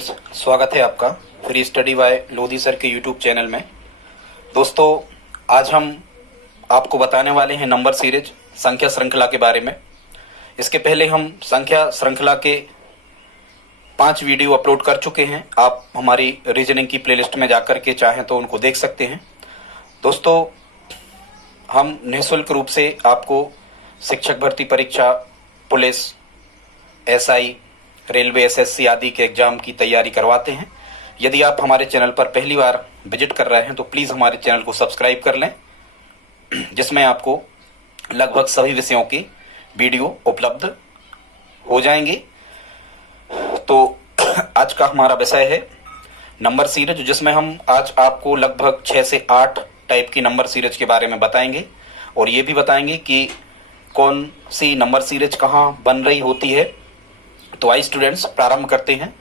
Students, स्वागत है आपका free study bye Lodhi sir के यूट्यूब चैनल में। दोस्तों, आज हम आपको बताने वाले हैं नंबर सीरीज संख्या श्रृंखला के बारे में। इसके पहले हम संख्या श्रृंखला के 5 वीडियो अपलोड कर चुके हैं। आप हमारी रीजनिंग की प्लेलिस्ट में जाकर के चाहें तो उनको देख सकते हैं। दोस्तों, हम निःशुल्क रूप से आपको शिक्षक भर्ती परीक्षा, पुलिस, एसआई, रेलवे, एसएससी आदि के एग्जाम की तैयारी करवाते हैं। यदि आप हमारे चैनल पर पहली बार विजिट कर रहे हैं तो प्लीज़ हमारे चैनल को सब्सक्राइब कर लें, जिसमें आपको लगभग सभी विषयों की वीडियो उपलब्ध हो जाएंगे। तो आज का हमारा विषय है नंबर सीरीज, जिसमें हम आज आपको लगभग 6 से 8 टाइप की नंबर सीरीज के बारे में बताएंगे और ये भी बताएंगे कि कौन सी नंबर सीरीज कहाँ बन रही होती है। तो आइए स्टूडेंट्स, प्रारंभ करते हैं।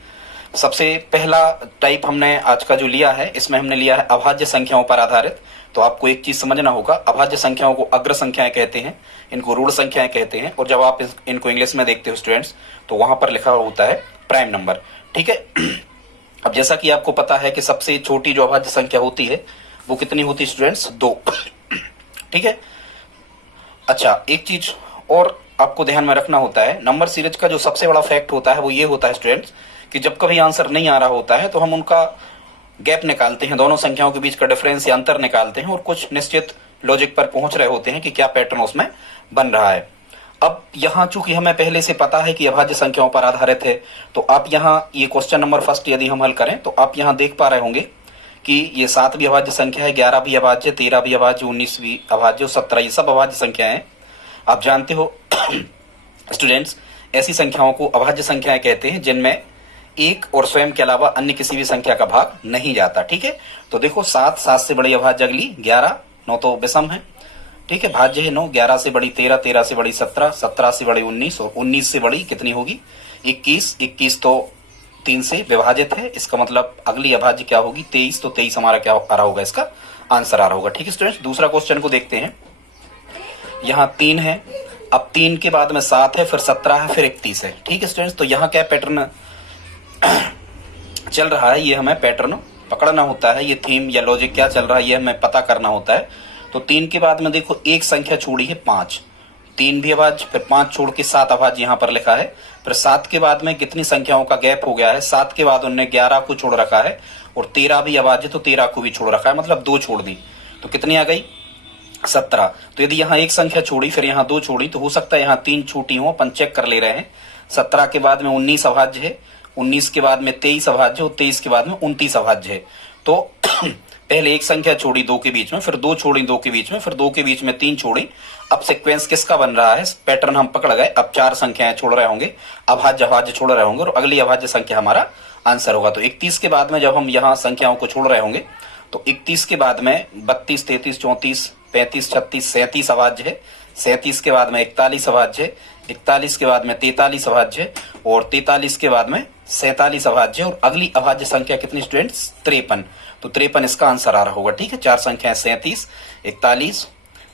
सबसे पहला टाइप हमने आज का जो लिया है, इसमें हमने लिया है अभाज्य संख्याओं पर आधारित। तो आपको एक चीज समझना होगा, अभाज्य संख्याओं को अग्र संख्याएं कहते हैं, इनको ऋण संख्याएं कहते हैं, और जब आप इनको इंग्लिश में देखते हो स्टूडेंट्स तो वहां पर लिखा होता है प्राइम नंबर। ठीक है। अब जैसा कि आपको पता है कि सबसे छोटी जो अभाज्य संख्या होती है वो कितनी होती है स्टूडेंट्स? 2। ठीक है। अच्छा, एक चीज और आपको ध्यान में रखना होता है, नंबर सीरीज का जो सबसे बड़ा फैक्ट होता है वो ये होता है स्टूडेंट्स कि जब कभी आंसर नहीं आ रहा होता है तो हम उनका गैप निकालते हैं, दोनों संख्याओं के बीच का डिफरेंस या अंतर निकालते हैं और कुछ निश्चित लॉजिक पर पहुंच रहे होते हैं कि क्या पैटर्न उसमें बन रहा है। अब यहाँ चूंकि हमें पहले से पता है कि अभाज्य संख्याओं पर आधारित है, तो आप यहाँ ये क्वेश्चन नंबर फर्स्ट यदि हम हल करें तो आप यहाँ देख पा रहे होंगे कि ये 7 भी अभाज्य संख्या है, 11 भी अभाज्य, 13 भी अभाज्य, 19 भी अभाज्य, 17 ये सब अभाज्य संख्याएं हैं। आप जानते हो स्टूडेंट्स, ऐसी संख्याओं को अभाज्य संख्याएं कहते हैं जिनमें एक और स्वयं के अलावा अन्य किसी भी संख्या का भाग नहीं जाता। ठीक है। तो देखो, 7 से बड़ी अभाज्य अगली 11, 9 तो विषम है। ठीक है, भाज्य है 9, 11 से बड़ी 13, 13 से बड़ी 17, 17 से बड़ी 19 और 19 से बड़ी कितनी होगी? 21, 21 तो 3 से विभाजित है, इसका मतलब अगली अभाज्य क्या होगी? 23। तो 23 हमारा क्या आ रहा होगा? इसका आंसर आ रहा होगा। ठीक है स्टूडेंट्स, दूसरा क्वेश्चन को देखते हैं। यहाँ 3 है, अब 3 के बाद में 7 है, फिर 17 है, फिर 31 है। ठीक है स्टूडेंट्स, तो यहाँ क्या पैटर्न चल रहा है ये हमें पैटर्न पकड़ना होता है, ये थीम या लॉजिक क्या चल रहा है ये हमें पता करना होता है। तो 3 के बाद में देखो एक संख्या छोड़ी है 5, 3 भी अभाज्य, फिर 5 छोड़ के 7 अभाज्य यहाँ पर लिखा है। फिर 7 के बाद में कितनी संख्याओं का गैप हो गया है? 7 के बाद उन्होंने 11 को छोड़ रखा है और 13 भी अभाज्य, तो 13 को भी छोड़ रखा है, मतलब 2 छोड़ दी, तो कितनी आ गई? 17। तो यदि यहाँ एक संख्या छोड़ी फिर यहाँ 2 छोड़ी तो हो सकता है यहाँ 3 छोटी हो, अपन चेक कर ले रहे हैं। 17 के बाद में 19 अभाज्य है, 19 के बाद में 23 अभाज्य और 23 के बाद में 29 अभाज्य है। तो पहले एक संख्या छोड़ी 2 के बीच में, फिर 2 छोड़ी 2 के बीच में, फिर 2 के बीच में 3 छोड़ी। अब सीक्वेंस किसका बन रहा है? पैटर्न हम पकड़ गए। अब 4 संख्याएं छोड़ रहे होंगे, अभाज्य अभाज्य छोड़ रहे होंगे और अगली अभाज्य संख्या हमारा आंसर होगा। तो 31 के बाद में जब हम यहाँ संख्याओं को छोड़ रहे होंगे तो 31 के बाद में 32, 33, 34, 35, 36, 37 अभाज्य है, 37 के बाद में 41 अभाज्य है, 41 के बाद में 43 अभाज्य है और 43 के बाद में 47 अभाज्य और अगली अभाज्य संख्या कितनी स्टूडेंट्स? 53। तो 53 इसका आंसर आ रहा होगा। ठीक है, 4 संख्याएं 37, 41,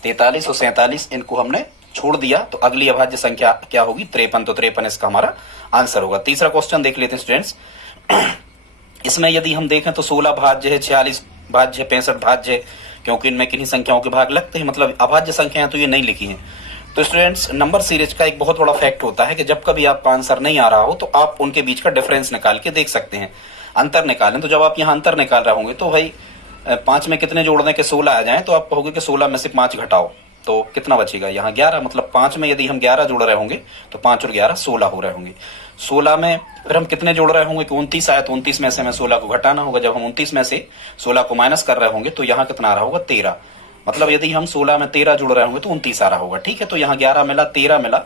43 और 47, इनको हमने छोड़ दिया तो अगली अभाज्य संख्या क्या होगी? 53। तो 53 इसका हमारा आंसर होगा। तीसरा क्वेश्चन देख लेते हैं स्टूडेंट्स। इसमें यदि हम देखें तो 16 भाज्य है, 46 भाज्य है, 65 भाज्य है, क्योंकि इनमें किन्हीं संख्याओं के भाग लगते हैं, मतलब अभाज्य संख्याएं तो ये नहीं लिखी हैं। तो स्टूडेंट्स, नंबर सीरीज का एक बहुत बड़ा फैक्ट होता है कि जब कभी आपका आंसर नहीं आ रहा हो तो आप उनके बीच का डिफरेंस निकाल के देख सकते हैं, अंतर निकालें। तो जब आप यहाँ अंतर निकाल रहे होंगे तो भाई 5 में कितने जोड़ दें कि 16 आ जाए, तो आप कहोगे कि 16 में से 5 घटाओ तो कितना बचेगा? यहाँ 11, मतलब 5 में यदि हम 11 जोड़ रहे होंगे तो 5 और 11 16 हो रहे होंगे। 16 में फिर हम कितने जोड़ रहे होंगे कि 29 आया, तो 29 में से हमें 16 को घटाना होगा। जब हम 29 में से 16 को माइनस कर रहे होंगे तो यहाँ कितना आ रहा होगा? 13। मतलब यदि हम 16 में 13 जोड़ रहे होंगे तो 29 आ रहा होगा। ठीक है, तो यहाँ 11 मिला, 13 मिला।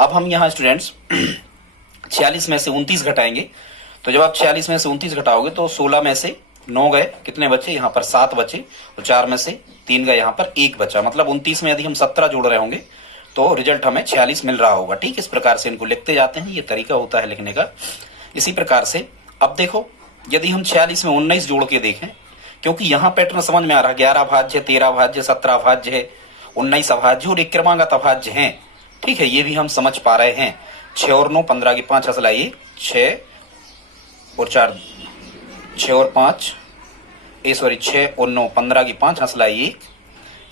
अब हम यहाँ स्टूडेंट्स 46 में से 29 घटाएंगे, तो जब आप 46 में से 29 घटाओगे तो 16 में से 9 गए, कितने बचे? यहाँ पर 7 बचे, तो 4 में से 3 गए, यहाँ पर 1 बचा। मतलब 29 में यदि हम 17 जोड़ रहे होंगे तो रिजल्ट हमें 46 मिल रहा होगा। ठीक, इस प्रकार से इनको लिखते जाते हैं, ये तरीका होता है लिखने का। इसी प्रकार से अब देखो, यदि हम 46 में 19 जोड़ के देखें, क्योंकि यहाँ पैटर्न समझ में आ रहा है, 11 अभाज्य, 13 अभाज्य, 17 अभाज्य है, 19 अभाज्य और एक क्रमागत अभाज्य है। ठीक है, ये भी हम समझ पा रहे हैं। 6 और 9 15 की 5 असला, ये 6 और 4 6 और 5 सॉरी 6 और 9 15 की 5 हंसला 1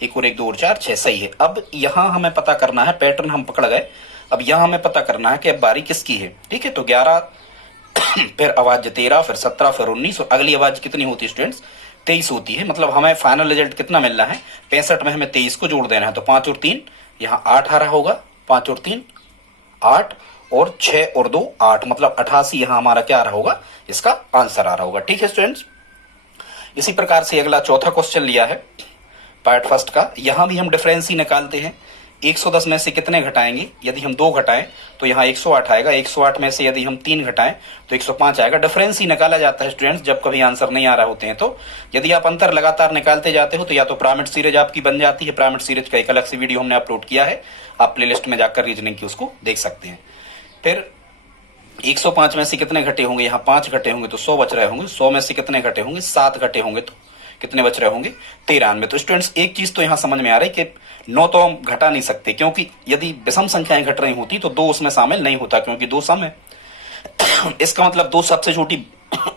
और 1 2 और 4 6 सही है। अब यहाँ हमें पता करना है, पैटर्न हम पकड़ गए, अब यहाँ हमें पता करना है कि अब बारी किसकी है। ठीक है, तो 11 फिर आवाज 13 फिर 17 फिर 19 और अगली आवाज कितनी होती है स्टूडेंट्स 23 होती है। मतलब हमें फाइनल रिजल्ट कितना मिलना है 65 में हमें 23 को जोड़ देना है। तो 5 और 3 यहाँ 8 आ रहा होगा, 5 और 3 8 और 6 और 2 8 मतलब 88 यहाँ हमारा क्या आ रहा होगा, इसका आंसर आ रहा होगा। ठीक है स्टूडेंट्स, इसी प्रकार से अगला चौथा क्वेश्चन लिया है पार्ट फर्स्ट का। यहां भी हम डिफरेंस ही निकालते हैं। 110 में से कितने घटाएंगे, यदि हम 2 घटाएं तो यहाँ 108 आएगा, 108 में से यदि हम 3 घटाएं तो 105 आएगा। डिफरेंस ही निकाला जाता है स्टूडेंट्स जब कभी आंसर नहीं आ रहा होते हैं। तो यदि आप अंतर लगातार निकालते जाते हो तो या तो पिरामिड सीरीज आपकी बन जाती है। पिरामिड सीरीज का एक अलग से वीडियो हमने अपलोड किया है, आप प्लेलिस्ट में जाकर रीजनिंग की उसको देख सकते हैं। फिर 105 में से कितने घटे होंगे, यहाँ 5 घटे होंगे तो 100 बच रहे होंगे। 100 में से कितने घटे होंगे, 7 घटे होंगे तो कितने बच रहे होंगे 93। तो स्टूडेंट्स एक चीज तो यहाँ समझ में आ रही है कि 9 तो हम घटा नहीं सकते, क्योंकि यदि विषम संख्याएं घट रही होती तो 2 उसमें शामिल नहीं होता, क्योंकि 2 सम है। इसका मतलब 2 सबसे छोटी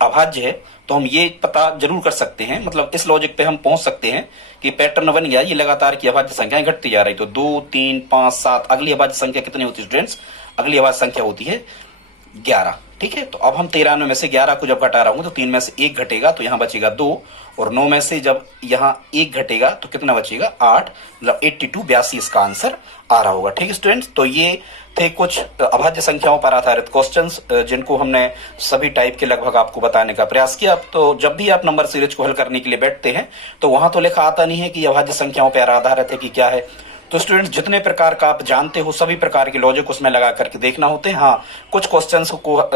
अभाज्य है। तो हम ये पता जरूर कर सकते हैं, मतलब इस लॉजिक पे हम पहुंच सकते हैं कि पैटर्न बन गया, ये लगातार की अभाज्य संख्याएं घटती जा रही। तो 2 3 5 7 अगली अभाज्य संख्या कितनी होती है स्टूडेंट्स, अगली अभाज्य संख्या होती है 11। ठीक है, तो अब हम 93 में से 11 को जब घटा रहा हूं तो 3 में से 1 घटेगा तो यहाँ बचेगा 2 और 9 में से जब यहाँ 1 घटेगा तो कितना बचेगा 8, मतलब 82 82 इसका आंसर आ रहा होगा। ठीक है स्टूडेंट्स, तो ये थे कुछ अभाज्य संख्याओं पर आधारित क्वेश्चंस जिनको हमने सभी टाइप के लगभग आपको बताने का प्रयास किया। तो जब भी आप नंबर सीरीज को हल करने के लिए बैठते हैं तो वहां तो लिखा आता नहीं है कि अभाज्य संख्याओं पर आधारित है कि क्या है। तो स्टूडेंट्स जितने प्रकार का आप जानते हो सभी प्रकार के लॉजिक उसमें लगा करके देखना होते हैं। हाँ, कुछ क्वेश्चंस को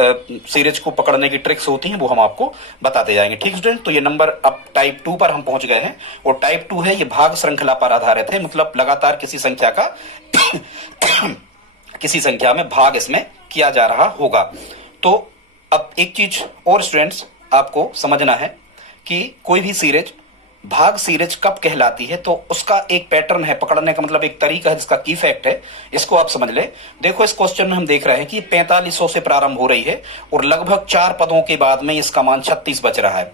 सीरीज को पकड़ने की ट्रिक्स होती हैं, वो हम आपको बताते जाएंगे। ठीक स्टूडेंट, तो ये नंबर अब टाइप 2 पर हम पहुंच गए हैं और टाइप 2 है ये भाग श्रृंखला पर आधारित है, मतलब लगातार किसी संख्या का किसी संख्या में भाग इसमें किया जा रहा होगा। तो अब एक चीज और स्टूडेंट्स आपको समझना है कि कोई भी सीरीज भाग सीरीज कब कहलाती है, तो उसका एक पैटर्न है पकड़ने का, मतलब एक तरीका है जिसका की फैक्ट है, इसको आप समझ ले। देखो इस क्वेश्चन में हम देख रहे हैं कि 4500 से प्रारंभ हो रही है और लगभग 4 पदों के बाद में इसका मान 36 बच रहा है।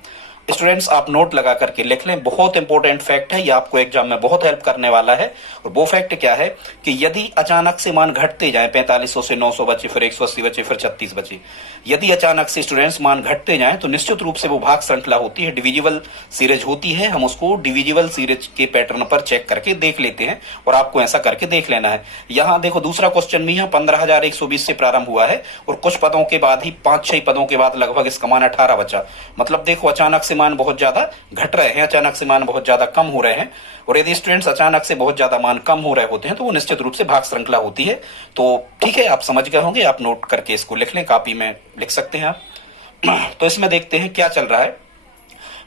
स्टूडेंट्स आप नोट लगा करके लिख लें, बहुत इंपॉर्टेंट फैक्ट है, ये आपको एग्जाम में बहुत हेल्प करने वाला है। और वो फैक्ट क्या है कि यदि अचानक से मान घटते जाए, 4500 से 900 बचे, फिर 180 बचे, फिर 36 बचे, यदि अचानक से स्टूडेंट्स मान घटते जाएं तो निश्चित रूप से वो भाग श्रृंखला होती है, डिविजिबल सीरीज होती है। हम उसको डिविजिबल सीरीज के पैटर्न पर चेक करके देख लेते हैं और आपको ऐसा करके देख लेना है। यहाँ देखो दूसरा क्वेश्चन भी है, 15,120 से प्रारंभ हुआ है और कुछ पदों के बाद ही 5-6 पदों के बाद लगभग इसका मान 18 बचा। मतलब देखो अचानक से मान बहुत ज्यादा घट रहे हैं, अचानक से मान बहुत ज्यादा कम हो रहे हैं। और यदि स्टूडेंट्स अचानक से बहुत ज्यादा मान कम हो रहे होते हैं तो वो निश्चित रूप से भाग श्रृंखला होती है। तो ठीक है, आप समझ गए होंगे, आप नोट करके इसको लिख लें, कॉपी में लिख सकते हैं आप। तो इसमें देखते हैं क्या चल रहा है।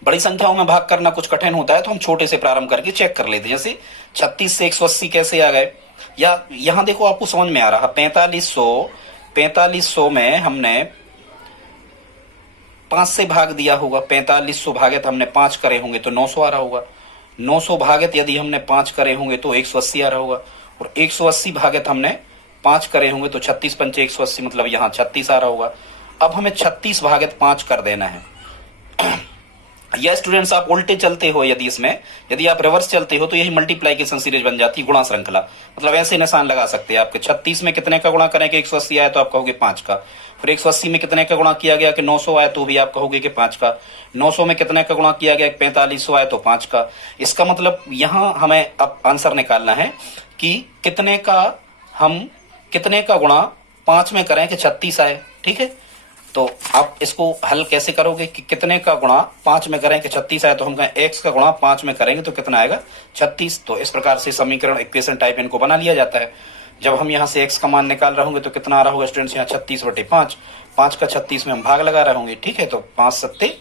बड़ी संख्याओं में भाग करना कुछ कठिन होता है तो हम छोटे से प्रारंभ करके चेक कर लेते हैं। जैसे 36 से 180 कैसे आ गए, या यहां देखो आपको समझ में आ रहा, 4500 में हमने 5 से भाग दिया होगा, 4500 भागित हमने 5 करे होंगे तो 900 आ रहा होगा। 900 भागित यदि हमने 5 करे होंगे तो 180 आ रहा होगा, और 180 भागित हमने 5 करे होंगे तो 36 पंचे 180, मतलब यहाँ 36 आ रहा होगा। अब हमें 36 भागित 5 कर देना है। या स्टूडेंट्स आप उल्टे चलते हो, यदि आप रिवर्स चलते हो तो यही मल्टीप्लाइकेशन सीरीज बन जाती है, गुणा श्रृंखला। मतलब ऐसे निशान लगा सकते हैं आपके 36 में कितने का गुणा करें कि 180 आए तो आप कहोगे 5 का, फिर 180 में कितने का गुणा किया गया कि 900 आए तो भी आप कहोगे कि 5 का, 900 में कितने का गुणा किया गया 4500 आए तो 5 का। इसका मतलब यहां हमें अब आंसर निकालना है कि कितने का गुणा 5 में करें कि 36 आए। ठीक है, तो आप इसको हल कैसे करोगे कि कितने का गुणा 5 में करें कि 36 आए, तो हम कहें x का गुणा 5 में करेंगे तो कितना आएगा 36। तो इस प्रकार से समीकरण इक्वेशन टाइप इनको बना लिया जाता है। जब हम यहाँ से x का मान निकाल रहे होंगे तो कितना आ रहा होगा स्टूडेंट्स, यहाँ 36/5, 5 का 36 में हम भाग लगा रहे होंगे। ठीक है, तो 5 सत्ते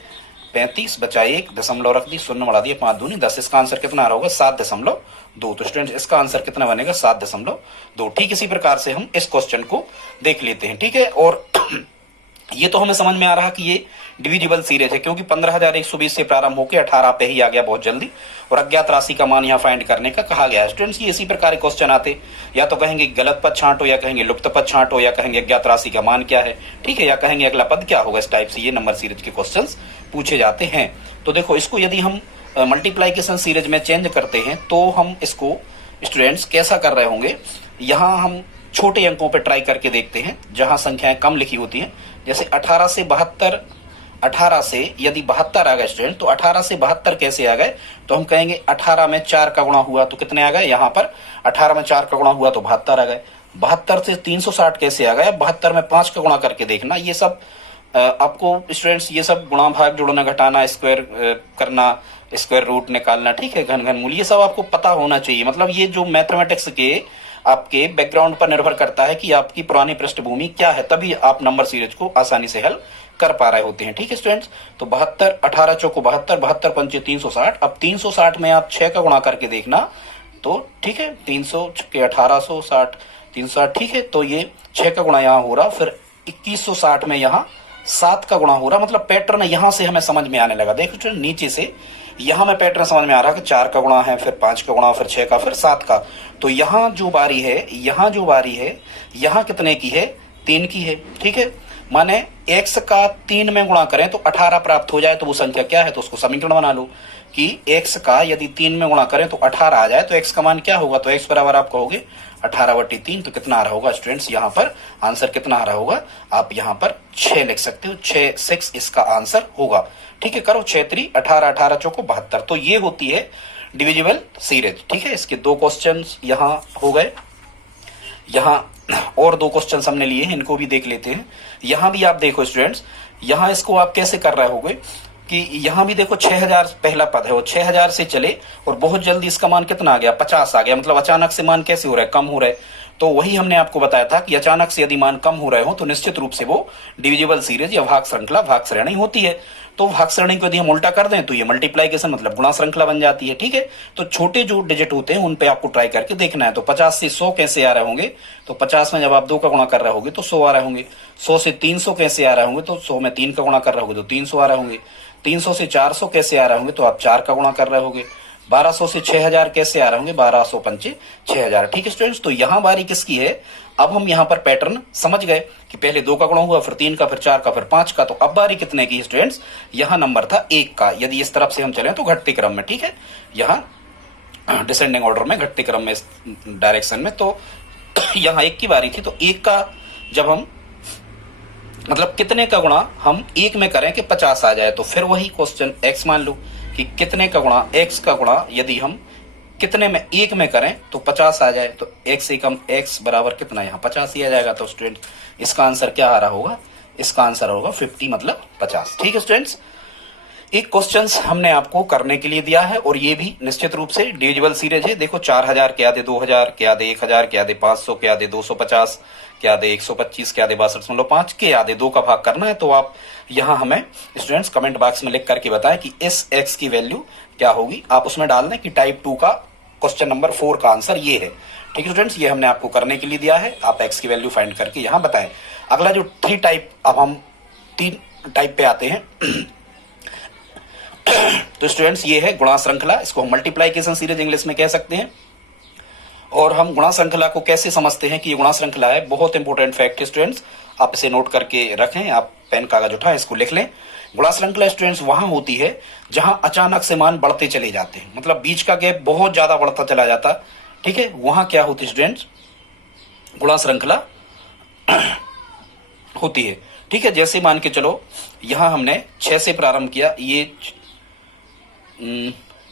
35 बचा 1 दशमलव रख दी, 0 बढ़ा दिया, 5 दूनी 10। इसका आंसर कितना आ रहा होगा 7.2। तो स्टूडेंट्स इसका आंसर कितना बनेगा 7.2। ठीक इसी प्रकार से हम इस क्वेश्चन को देख लेते हैं। ठीक है, और ये तो हमें समझ में आ रहा कि ये डिविजिबल सीरीज है, क्योंकि 15,120 से प्रारंभ होकर 18 पे ही आ गया बहुत जल्दी, और अज्ञात राशि का मान यहाँ फाइंड करने का कहा गया है। स्टूडेंट्स ये इसी प्रकार के क्वेश्चन आते, या तो कहेंगे गलत पद छांटो, या कहेंगे लुप्त पद छांटो, या कहेंगे अज्ञात राशि का मान क्या है, ठीक है, या कहेंगे अगला पद क्या होगा। इस टाइप से ये नंबर सीरीज के क्वेश्चन पूछे जाते हैं। तो देखो इसको यदि हम मल्टीप्लाइकेशन सीरीज में चेंज करते हैं तो हम इसको स्टूडेंट्स कैसा कर रहे होंगे, यहाँ हम छोटे अंकों पे ट्राई करके देखते हैं जहां संख्याएं कम लिखी होती हैं। जैसे 18 से 72, 18 से यदि 72 आ गए स्टूडेंट, तो 18 से 72 कैसे आ गए, तो हम कहेंगे 18 में 4 का गुणा हुआ तो कितने आ गए, यहाँ पर 18 में 4 का गुणा हुआ तो 72 आ गए। 72 से 360 कैसे आ गए, 72 में 5 का गुणा करके देखना। ये सब आपको स्टूडेंट्स ये सब गुणा भाग जोड़ना घटाना स्क्वायर करना, स्क्वायर रूट निकालना, ठीक है, घन घन मूल, ये सब आपको पता होना चाहिए। मतलब ये जो मैथमेटिक्स के आपके बैकग्राउंड पर निर्भर करता है कि आपकी पुरानी पृष्ठभूमि क्या है, तभी आप नंबर सीरीज को आसानी से हल कर पा रहे होते हैं। ठीक है स्टूडेंट्स, तो 72, 18 चौको 72, 72 पंचे 360। अब 360 में आप 6 का गुणा करके देखना, तो ठीक है 300 के 1860, 360, ठीक है, तो ये 6 का गुणा यहाँ हो रहा, फिर 2160 में यहाँ 7 का गुणा हो रहा। मतलब पैटर्न यहाँ से हमें समझ में आने लगा। देखो स्टूडेंट नीचे से यहाँ में पैटर्न समझ में आ रहा कि 4 का गुणा है, फिर 5 का गुणा, फिर 6 का, फिर 7 का। तो यहाँ जो बारी है, यहाँ कितने की है, 3 की है। ठीक है, माने x का 3 में गुणा करें तो 18 प्राप्त हो जाए, तो वो संख्या क्या है, तो उसको समीकरण बना लो कि x का यदि 3 में गुणा करें तो 18 आ जाए, तो x का मान क्या होगा, तो x बराबर आप कहोगे 18/3। तो कितना आ रहा होगा स्टूडेंट्स, यहाँ पर आंसर कितना आ रहा होगा, आप यहाँ पर 6 लिख सकते हो, 6 इसका आंसर होगा। ठीक है, करो 6 3 18, 18 चौको 72। तो ये होती है डिविजिबल सीरीज। ठीक है, इसके 2 क्वेश्चन यहाँ हो गए। यहाँ और 2 क्वेश्चन हमने लिए हैं, इनको भी देख लेते हैं। यहाँ भी आप देखो स्टूडेंट्स, यहाँ इसको आप कैसे कर रहे होगे कि यहाँ भी देखो 6000 पहला पद है, वो 6000 से चले और बहुत जल्दी इसका मान कितना आ गया, 50 आ गया। मतलब अचानक से मान कैसे हो रहा है, कम हो रहा है। तो वही हमने आपको बताया था कि अचानक से यदि मान कम हो रहे हो तो निश्चित रूप से वो डिविजिबल सीरीज या भाग श्रृंखला, भाग श्रेणी होती है। तो भाग श्रेणी को यदि हम उल्टा कर दें तो ये मल्टीप्लाइकेशन मतलब गुणा श्रृंखला बन जाती है। ठीक है, तो छोटे जो डिजिट होते हैं उन पे आपको ट्राई करके देखना है। तो 50 से 100 कैसे आ रहे होंगे, तो 50 में जब आप 2 का गुणा कर रहे होगे तो 100 आ रहे होंगे। 100 से 300 कैसे आ रहे होंगे, तो 100 में 3 का गुणा कर रहे होगे तो 300 आ रहे होंगे। 300 से 400 कैसे आ रहे होंगे, तो आप 4 का गुणा कर रहे होगे। 1200 से 6000 कैसे आ रहे होंगे, 1200 पंचे 6000। ठीक है स्टूडेंट्स, तो यहाँ बारी किसकी है, अब हम यहाँ पर पैटर्न समझ गए कि पहले 2 का गुणा हुआ, फिर 3 का, फिर 4 का, फिर 5 का। तो अब बारी कितने की स्टूडेंट्स, यहाँ नंबर था 1 का। यदि इस तरफ से हम चलें तो घटते क्रम में, ठीक है, यहाँ डिसेंडिंग ऑर्डर में, घटते क्रम में, इस डायरेक्शन में। तो यहाँ 1 की बारी थी, तो 1 का जब हम मतलब कितने का गुणा हम 1 में करें कि 50 आ जाए, तो फिर वही क्वेश्चन x मान लो कि कितने का गुणा, x का गुणा यदि हम कितने में 1 में करें तो 50 आ जाए, तो x से कम x बराबर कितना, यहाँ 50 ही आ जाएगा। तो स्टूडेंट इसका आंसर क्या आ रहा होगा, इसका आंसर होगा 50 मतलब 50। ठीक है स्टूडेंट्स, एक क्वेश्चन हमने आपको करने के लिए दिया है और ये भी निश्चित रूप से डिविजिबल सीरीज है। देखो 4000 क्या दे, 2000 क्या दे, 1000 क्या दे, 500 क्या दे, 250 क्या दे, 125 क्या दे, 62.5 के या दे, 2 का भाग करना है। तो आप यहाँ हमें स्टूडेंट्स कमेंट बॉक्स में लिख करके बताएं कि इस x की वैल्यू क्या होगी। आप उसमें डाल दें कि टाइप 2 का क्वेश्चन नंबर 4 का आंसर ये है। ठीक है स्टूडेंट्स, ये हमने आपको करने के लिए दिया है, आप x की वैल्यू फाइंड करके यहाँ बताएं। अगला जो 3 टाइप, अब हम 3 टाइप पे आते हैं। तो स्टूडेंट्स ये है गुणा श्रृंखला, इसको हम मल्टीप्लाइकेशन सीरीज इंग्लिश में कह सकते हैं। और हम गुणा श्रृंखला को कैसे समझते हैं कि ये गुणा श्रृंखला है, बहुत इंपॉर्टेंट फैक्ट है स्टूडेंट्स, आप इसे नोट करके रखें, आप पेन कागज उठाएं, इसको लिख लें। गुणा श्रृंखला स्टूडेंट्स वहां होती है जहां अचानक से मान बढ़ते चले जाते हैं, मतलब बीच का गैप बहुत ज्यादा बढ़ता चला जाता। ठीक है, वहां क्या होती है स्टूडेंट्स, गुणा श्रृंखला होती है। ठीक है, जैसे मान के चलो यहां हमने 6 से प्रारंभ किया, ये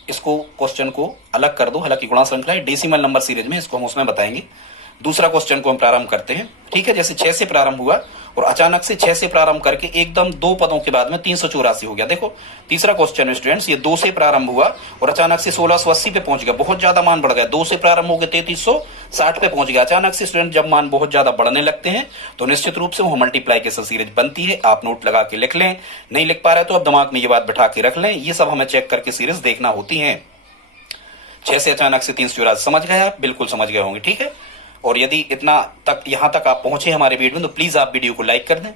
इसको क्वेश्चन को अलग कर दो, हालांकि गुणा श्रृंखला है, डेसिमल नंबर सीरीज में, इसको हम उसमें बताएंगे। दूसरा क्वेश्चन को हम प्रारंभ करते हैं। ठीक है, जैसे 6 से प्रारंभ हुआ और अचानक से 6 से प्रारंभ करके एकदम 2 पदों के बाद में 384 हो गया। देखो तीसरा क्वेश्चन स्टूडेंट्स, ये 2 से प्रारंभ हुआ और अचानक से 1680 पे पहुंच गया, बहुत ज्यादा मान बढ़ गया। 2 से प्रारंभ होकर 3360 पे पहुंच गया। अचानक से स्टूडेंट जब मान बहुत ज्यादा बढ़ने लगते हैं तो निश्चित रूप से वो मल्टीप्लाइकेशन सीरीज बनती है। आप नोट लगा के लिख लें, नहीं लिख पा रहे तो आप दिमाग में ये बात बैठा के रख लें, ये सब हमें चेक करके सीरीज देखना होती है। 6 से अचानक से 384 समझ गए आप, बिल्कुल समझ गए होंगे। ठीक है, और यदि इतना तक यहाँ तक आप पहुंचे हमारे वीडियो में तो प्लीज आप वीडियो को लाइक कर दें।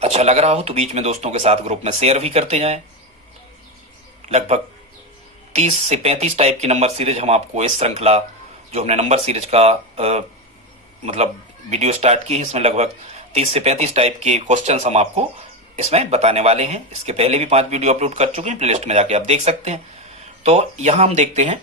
अच्छा लग रहा हो तो बीच में दोस्तों के साथ ग्रुप में शेयर भी करते जाएं। लगभग 30 से 35 टाइप की नंबर सीरीज हम आपको इस श्रृंखला जो हमने नंबर सीरीज का मतलब वीडियो स्टार्ट की है, इसमें लगभग 30 से 35 टाइप के क्वेश्चंस हम आपको इसमें बताने वाले हैं। इसके पहले भी 5 वीडियो अपलोड कर चुके हैं, प्लेलिस्ट में जाके आप देख सकते हैं। तो यहाँ हम देखते हैं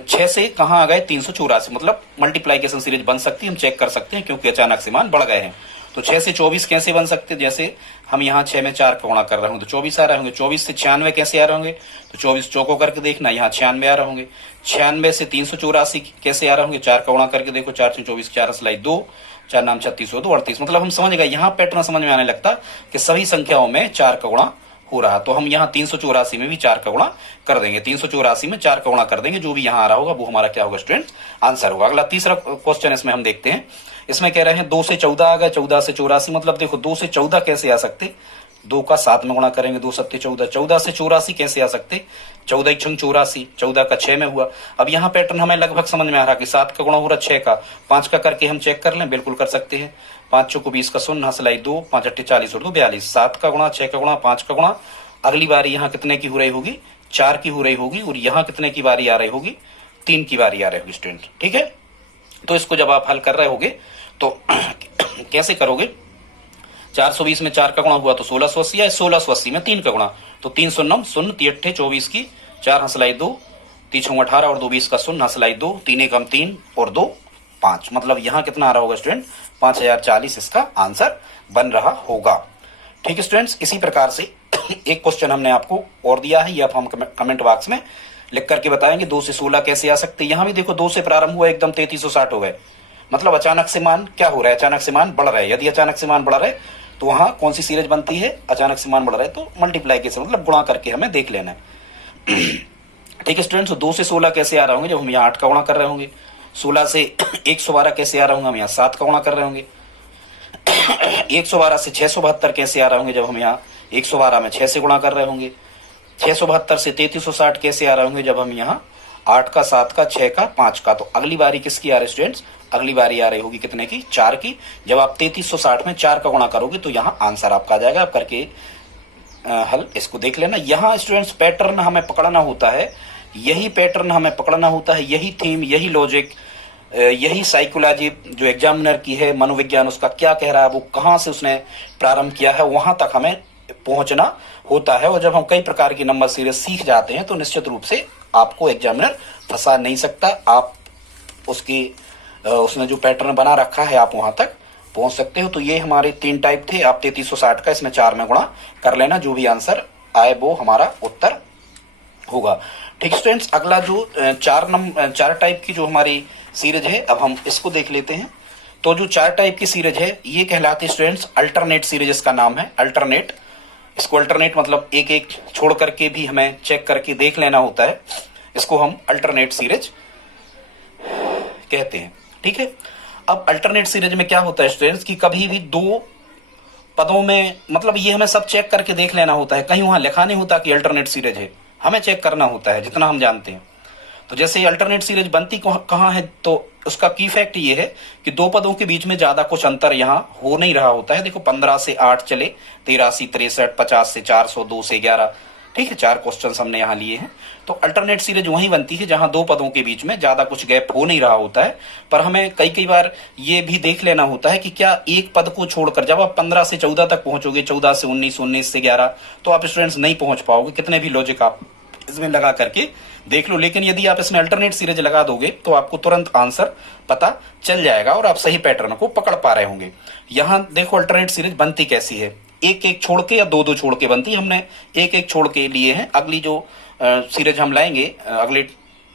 6 से कहाँ आ गए 384, मतलब मल्टीप्लाइकेशन सीरीज बन सकती है, हम चेक कर सकते हैं क्योंकि अचानक से मान बढ़ गए हैं। तो 6 से 24 कैसे बन सकते हैं, जैसे हम यहाँ 6 में 4 का गुणा कर रहे होंगे तो 24 आ रहे होंगे। 24 से 96 कैसे आ रहे होंगे, तो 24 चौको करके देखना, यहाँ 96 आ रहे होंगे। 96 से 384 कैसे आ रहे होंगे, 4 का गुणा करके देखो, 4 से 24, 4 असलाई 2, 4 नाम 36 हो 2 38। मतलब हम समझ गए, यहाँ पैटर्न समझ में आने लगता कि सभी संख्याओं में 4 का गुणा हो रहा। तो हम यहाँ 384 में भी 4 का गुणा कर देंगे, 384 में 4 का गुणा कर देंगे, जो भी यहाँ आ रहा होगा वो हमारा क्या होगा स्टूडेंट, आंसर होगा। अगला तीसरा क्वेश्चन इसमें हम देखते हैं। इसमें कह रहे हैं 2 से 14 आ गया, 14 से 84, मतलब देखो 2 से 14 कैसे आ सकते, 2 का 7 में गुणा करेंगे, 2 सत्ते 14। 14 से 84 कैसे आ सकते, 14 एक 84, 14 का 6 में हुआ। अब यहाँ पैटर्न हमें लगभग समझ में आ रहा कि 7 का गुणा हो रहा 6 का, 5 का करके हम चेक कर लें, बिल्कुल कर सकते हैं। 5 चौको 20 का 0, हसलाई 2, 5 अट्ठे 40 और 2 42। 7 का गुणा, 6 का गुणा, 5 का गुणा। अगली बारी यहाँ कितने की हो रही होगी, 4 की हो रही होगी, और यहाँ कितने की बारी आ रही होगी, 3 की बारी आ रही होगी स्टूडेंट। ठीक है, तो इसको जब आप हल कर रहे होगे तो कैसे करोगे, 420 में 4 का गुणा हुआ तो 1680 है, 1680 में 3 का गुणा तो 309, 0 3 अट्ठे 24 की, 4 हसलाई 2, 3 18 और 2 20 का 0, हसलाई 2, 3 एक 3 और 2 5। मतलब यहाँ कितना आ रहा होगा स्टूडेंट, 5040 इसका आंसर बन रहा होगा। ठीक है स्टूडेंट्स, इसी प्रकार से एक क्वेश्चन हमने आपको और दिया है, ये आप हम कमेंट बॉक्स में लिख करके बताएंगे। 2 से 16 कैसे आ सकते, यहाँ भी देखो 2 से प्रारंभ हुआ एकदम 3360 हो गए, मतलब अचानक से मान क्या हो रहा है, अचानक से मान बढ़ रहा है। यदि अचानक से मान बढ़ रहा है तो वहां कौन सी सीरीज बनती है, अचानक से मान बढ़ रहा है तो मल्टीप्लाइकेशन मतलब गुणा करके हमें देख लेना है। ठीक है स्टूडेंट्स, 2 से 16 कैसे आ रहे होंगे, जब हम यहाँ 8 का गुणा कर रहे होंगे। 16 से 112 कैसे आ रहे होंगे, हम यहाँ 7 का गुणा कर रहे होंगे। 112 से 672 कैसे आ रहे होंगे, जब हम यहाँ 112 में 6 से गुणा कर रहे होंगे। 672 से 3360 कैसे आ रहे होंगे, जब हम यहाँ 8 का 7 का 6 का 5 का। तो अगली बारी किसकी आ रही है स्टूडेंट्स, अगली बारी आ रही होगी कितने की, 4 की। जब आप 3360 में 4 का गुणा करोगे तो यहाँ आंसर आपका आ जाएगा। आप करके हल इसको देख लेना। यहाँ स्टूडेंट्स पैटर्न हमें पकड़ना होता है, यही पैटर्न हमें पकड़ना होता है, यही थीम, यही लॉजिक, यही साइकोलॉजी जो एग्जामिनर की है, मनोविज्ञान उसका क्या कह रहा है, वो कहाँ से उसने प्रारंभ किया है, वहां तक हमें पहुंचना होता है। और जब हम कई प्रकार की नंबर सीरीज सीख जाते हैं तो निश्चित रूप से आपको एग्जामिनर फंसा नहीं सकता। आप उसने जो पैटर्न बना रखा है आप वहां तक पहुंच सकते हो। तो ये हमारे 3 टाइप थे। आप 3360 का इसमें 4 में गुणा कर लेना, जो भी आंसर आए वो हमारा उत्तर होगा। ठीक स्टूडेंट्स, अगला जो 4 टाइप की जो हमारी सीरीज है, अब हम इसको देख लेते हैं। तो जो 4 टाइप की सीरीज है ये कहलाती है स्टूडेंट्स अल्टरनेट सीरीज, इसका नाम है अल्टरनेट। इसको अल्टरनेट मतलब एक एक छोड़ करके भी हमें चेक करके देख लेना होता है, इसको हम अल्टरनेट सीरीज कहते हैं। ठीक है, अब अल्टरनेट सीरीज में क्या होता है स्टूडेंट्स कि कभी भी 2 पदों में, मतलब ये हमें सब चेक करके देख लेना होता है, कहीं वहां लिखा नहीं होता कि अल्टरनेट सीरीज है, हमें चेक करना होता है जितना हम जानते हैं। तो जैसे अल्टरनेट सीरीज बनती कहाँ है, तो उसका की फैक्ट ये है कि 2 पदों के बीच में ज्यादा कुछ अंतर यहाँ हो नहीं रहा होता है। देखो 15 से 8 चले, 83 63, 50 से 400, 2 से 11। ठीक है, 4 क्वेश्चंस हमने यहाँ लिए हैं। तो अल्टरनेट सीरीज वहीं बनती है जहां 2 पदों के बीच में ज्यादा कुछ गैप हो नहीं रहा होता है। पर हमें कई बार ये भी देख लेना होता है कि क्या एक पद को छोड़कर जब आप 15 से 14 तक पहुंचोगे, 14 से 19, 19 से 11, तो आप स्टूडेंट्स नहीं पहुंच पाओगे, कितने भी लॉजिक आप इसमें लगा करके देख लो। लेकिन यदि आप इसमें अल्टरनेट सीरीज लगा दोगे तो आपको तुरंत आंसर पता चल जाएगा और आप सही पैटर्न को पकड़ पा रहे होंगे। यहां देखो अल्टरनेट सीरीज बनती कैसी है, एक एक छोड़ के या 2 छोड़ के बनती है। हमने एक एक छोड़ के लिए हैं। अगली जो सीरीज हम लाएंगे अगले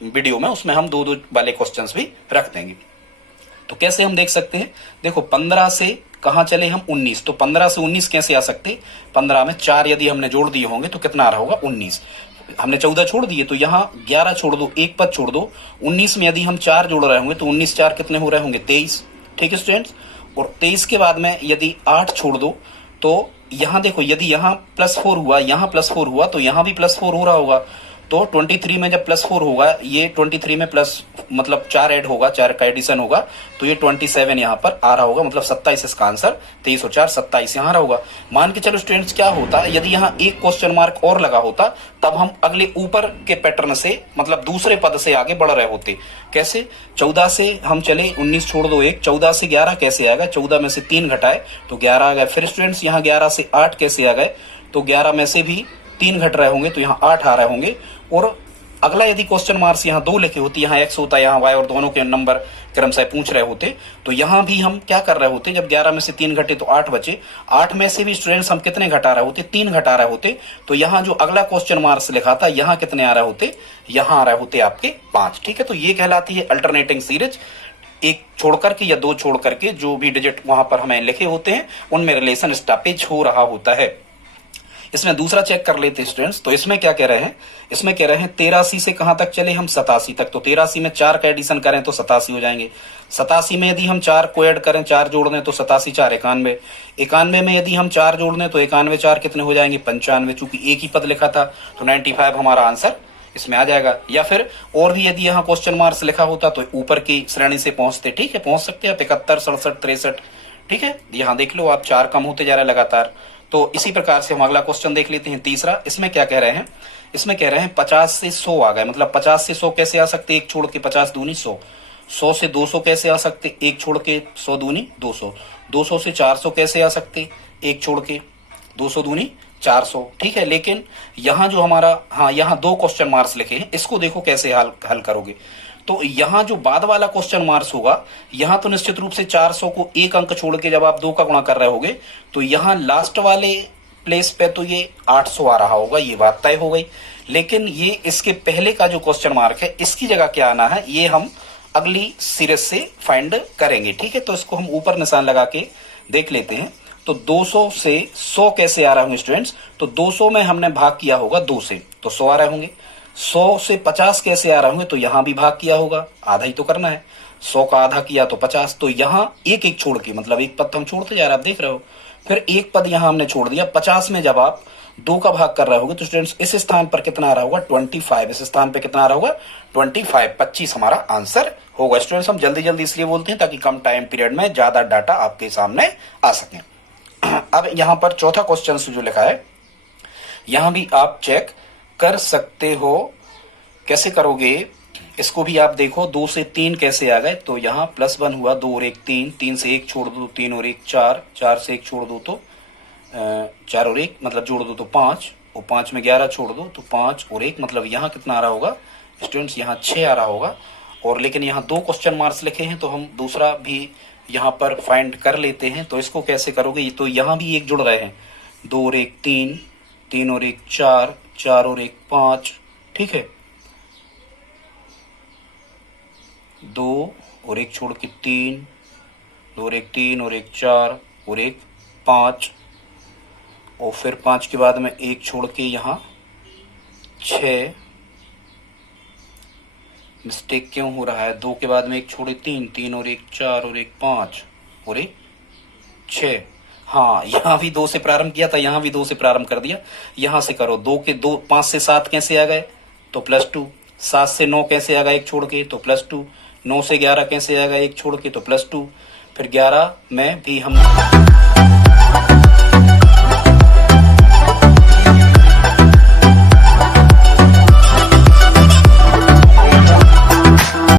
वीडियो में, उसमें हम 2 वाले क्वेश्चंस भी रख देंगे। तो कैसे हम देख सकते हैं, देखो 15 से कहां चले हम 19, तो 15 से 19 कैसे आ सकते, 15 में 4 यदि हमने जोड़ दिए होंगे तो कितना आ रहा होगा 19। हमने 14 छोड़ दिए तो यहाँ 11 छोड़ दो, एक पद छोड़ दो। 19 में यदि हम 4 जोड़ रहे होंगे तो 19 4 कितने हो रहे होंगे 23। ठीक है स्टूडेंट्स, और 23 के बाद में यदि 8 छोड़ दो तो यहाँ देखो यदि यहाँ +4 हुआ, यहाँ +4 हुआ तो यहाँ भी +4 हो रहा होगा। तो 23 में जब +4 होगा, ये 23 में प्लस मतलब 4 ऐड होगा, 4 का एडिशन होगा, तो ये 27 यहाँ पर आ रहा होगा, मतलब 27 इसका आंसर, 23 और 4 27 यहाँ रहा होगा। मान के चलो स्टूडेंट्स क्या होता है, यदि यहाँ एक क्वेश्चन मार्क और लगा होता तब हम अगले ऊपर के पैटर्न से मतलब दूसरे पद से आगे बढ़ रहे होते। कैसे? 14 से हम चले, 19 छोड़ दो 1, 14 से 11 कैसे आ गए, 14 में से 3 घटाए तो 11 आ गए। फिर स्टूडेंट्स यहाँ 11 से 8 कैसे आ गए, तो 11 में से भी 3 घट रहे होंगे तो यहाँ 8 आ रहे होंगे। और अगला यदि क्वेश्चन मार्क्स यहाँ 2 लिखे होते, यहाँ x होता, यहाँ y, और दोनों के नंबर क्रमशः पूछ रहे होते, तो यहाँ भी हम क्या कर रहे होते, जब 11 में से 3 घटे तो 8 बचे, 8 में से भी स्टूडेंट्स हम कितने घटा रहे होते, 3 घटा रहे होते, तो यहाँ जो अगला क्वेश्चन मार्क्स लिखा था यहाँ कितने आ रहे होते, यहाँ आ रहे होते आपके 5। ठीक है, तो ये कहलाती है अल्टरनेटिंग सीरीज। एक छोड़ करके या 2 छोड़ करके जो भी डिजिट वहां पर हमें लिखे होते हैं उनमें रिलेशन स्टॉपेज हो रहा होता है। इसमें दूसरा चेक कर लेते हैं स्टूडेंट्स, तो इसमें क्या कह रहे हैं, इसमें कह रहे हैं 83 से कहां तक चले हम, 87 तक। तो 83 में 4 का एडिशन करें तो 87 हो जाएंगे। 87 में यदि हम 4 को ऐड करें, 4 जोड़ दें तो 87 4 91। 91 में यदि हम 4 जोड़ दें तो 91 4 कितने हो जाएंगे, 95। चूंकि एक ही पद लिखा था तो 95 हमारा आंसर इसमें आ जाएगा। या फिर और भी यदि यहाँ क्वेश्चन मार्क्स लिखा होता तो ऊपर की श्रेणी से पहुंचते। ठीक है, पहुंच सकते हैं आप 71 67 63। ठीक है, यहाँ देख लो आप 4 कम होते जा रहे हैं लगातार। तो इसी प्रकार से हम अगला क्वेश्चन देख लेते हैं तीसरा। इसमें क्या कह रहे हैं, इसमें कह रहे हैं 50 से 100 आ गए, मतलब 50 से 100 कैसे आ सकते, एक छोड़ के 50 दूनी 100। 100 से 200 कैसे आ सकते, एक छोड़ के 100 दूनी 200। 200 से 400 कैसे आ सकते, एक छोड़ के 200 दूनी 400। ठीक है, लेकिन यहाँ जो हमारा, हाँ यहाँ 2 क्वेश्चन मार्क्स लिखे हैं, इसको देखो कैसे हल करोगे। तो यहाँ जो बाद वाला क्वेश्चन मार्क्स होगा, यहाँ तो निश्चित रूप से 400 को एक अंक छोड़ के जब आप 2 का गुणा कर रहे होगे तो यहाँ लास्ट वाले प्लेस पे तो ये 800 आ रहा होगा, ये बात तय हो गई। लेकिन ये इसके पहले का जो क्वेश्चन मार्क है इसकी जगह क्या आना है, ये हम अगली सीरीज से फाइंड करेंगे। ठीक है, तो इसको हम ऊपर निशान लगा के देख लेते हैं। तो 200 से 100 कैसे आ रहे होंगे स्टूडेंट्स, तो 200 में हमने भाग किया होगा 2 से तो 100 आ रहे होंगे। 100 से 50 कैसे आ रहे होंगे, तो यहां भी भाग किया होगा, आधा ही तो करना है, 100 का आधा किया तो 50। तो यहाँ एक एक छोड़ के, मतलब एक पद हम छोड़ते जा रहे हैं, आप देख रहे हो। फिर एक पद यहाँ हमने छोड़ दिया। 50 में जब आप 2 का भाग कर रहे होगे तो स्टूडेंट्स इस स्थान पर कितना आ रहा होगा, 25। इस स्थान पर कितना आ रहा होगा, 25 25 हमारा आंसर होगा। स्टूडेंट्स हम जल्दी जल्दी इसलिए बोलते हैं ताकि कम टाइम पीरियड में ज्यादा डाटा आपके सामने आ सके। अब यहाँ पर चौथा क्वेश्चन जो लिखा है, यहां भी आप चेक कर सकते हो। कैसे करोगे, इसको भी आप देखो। 2 से 3 कैसे आ गए, तो यहाँ +1 हुआ, 2 और 1 3, 3 से 1 छोड़ दो 3 और 1 4, 4 से 1 छोड़ दो तो 4 और 1 मतलब जोड़ दो तो 5, और 5 में 11 छोड़ दो तो 5 और 1 मतलब यहाँ कितना आ रहा होगा स्टूडेंट्स, यहाँ 6 आ रहा होगा। और लेकिन यहाँ 2 क्वेश्चन मार्क्स लिखे हैं तो हम दूसरा भी यहाँ पर फाइंड कर लेते हैं। तो इसको कैसे करोगे, तो यहाँ भी 1 जुड़ रहे हैं, 2 और 1 3, 3 और 1 4, 4 और 1 5। ठीक है, 2 और 1 छोड़ के 3, 2 और 1 3 और 1 4 और 1 5, और फिर 5 के बाद में 1 छोड़ के यहाँ 6। मिस्टेक क्यों हो रहा है, 2 के बाद में 1 छोड़े 3, 3 और 1 4 और 1 5 और 1 6। हाँ, यहाँ भी 2 से प्रारंभ किया था, यहाँ भी 2 से प्रारंभ कर दिया। यहाँ से करो, 5 से 7 कैसे आ गए, तो +2। 7 से 9 कैसे आ गए, 1 छोड़ के तो +2। 9 से 11 कैसे आ गए, 1 छोड़ के तो +2। फिर 11 में भी हम